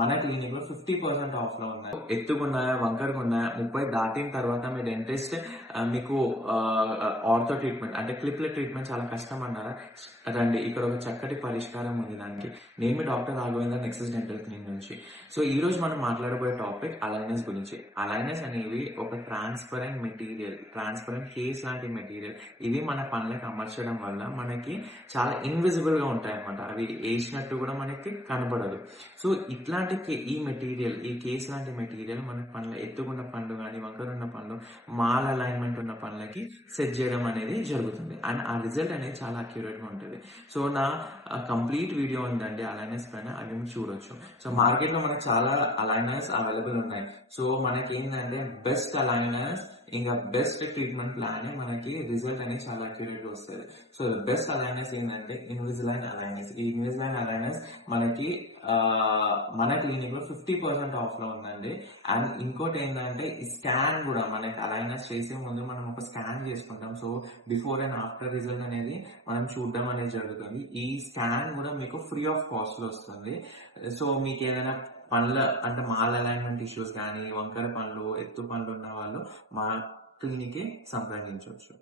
మన క్లినిక్ లో 50% ఆఫ్ లో ఉన్నాయి. ఎత్తుకున్నాయా, వంకరకున్నాయా, 30 దాటిన తర్వాత మీ డెంటిస్ట్ మీకు ఆర్థో ట్రీట్మెంట్ అంటే క్లిప్ల ట్రీట్మెంట్ చాలా కష్టం అన్నారా? రండి, ఇక్కడ ఒక చక్కటి పరిష్కారం ఉంది దానికి. నేను మీ doctor Raghavendra, Nexus dental clinic నుంచి. సో ఈ రోజు మనం మాట్లాడబోయే టాపిక్ అలైనర్స్ గురించి. అలైనర్స్ అనేవి ఒక ట్రాన్స్పరెంట్ మెటీరియల్, ట్రాన్స్పరెంట్ కేస్ లాంటి మెటీరియల్. ఇవి మన పనులకు అమర్చడం వల్ల మనకి చాలా ఇన్విజిబుల్ గా ఉంటాయి అన్నమాట. అవి వేసినట్టు కూడా మనకి కనపడదు. సో ఇట్లాంటి ఈ మెటీరియల్, ఈ కేస్ లాంటి మెటీరియల్ మన పనులు, ఎత్తుకున్న పండ్లు కానీ వంకరున్న పండ్లు, మాల్ అలైన్మెంట్ ఉన్న పనులకి సెట్ చేయడం అనేది జరుగుతుంది. అండ్ ఆ రిజల్ట్ అనేది చాలా అక్యురేట్ గా ఉంటుంది. సో నా కంప్లీట్ వీడియో ఉందండి అలైనర్స్ పైన, అవి మీరు చూడొచ్చు. సో మార్కెట్ లో మనకు చాలా అలైనర్స్ అవైలబుల్ ఉన్నాయి. సో మనకి ఏంటంటే బెస్ట్ అలైనర్స్ ఇంకా బెస్ట్ ట్రీట్మెంట్ ప్లాన్ మనకి రిజల్ట్ అనేది చాలా అక్యురేట్ గా వస్తుంది. సో బెస్ట్ అలైనర్స్ ఏంటంటే ఇన్విజిలైన్ అలైనర్స్. ఈ ఇన్విజిలైన్ అలైనర్స్ మనకి మన క్లినిక్ లో 50% ఆఫ్ లో ఉందండి. అండ్ ఇంకోటి ఏంటంటే ఈ స్కాన్ కూడా, మనకి అలైనర్స్ చేసే ముందు మనం ఒక స్కాన్ చేసుకుంటాం. So before and after result అనేది మనం చూడడం అనేది జరుగుతుంది. ఈ స్కాన్ కూడా మీకు ఫ్రీ ఆఫ్ కాస్ట్ లో వస్తుంది. సో మీకు ఏదైనా పనుల అంటే మాల్ అలైన్మెంట్ ఇష్యూస్ కానీ, వంకర పనులు, ఎత్తు పనులు ఉన్న వాళ్ళు మా క్లినిక్ సంప్రదించవచ్చు.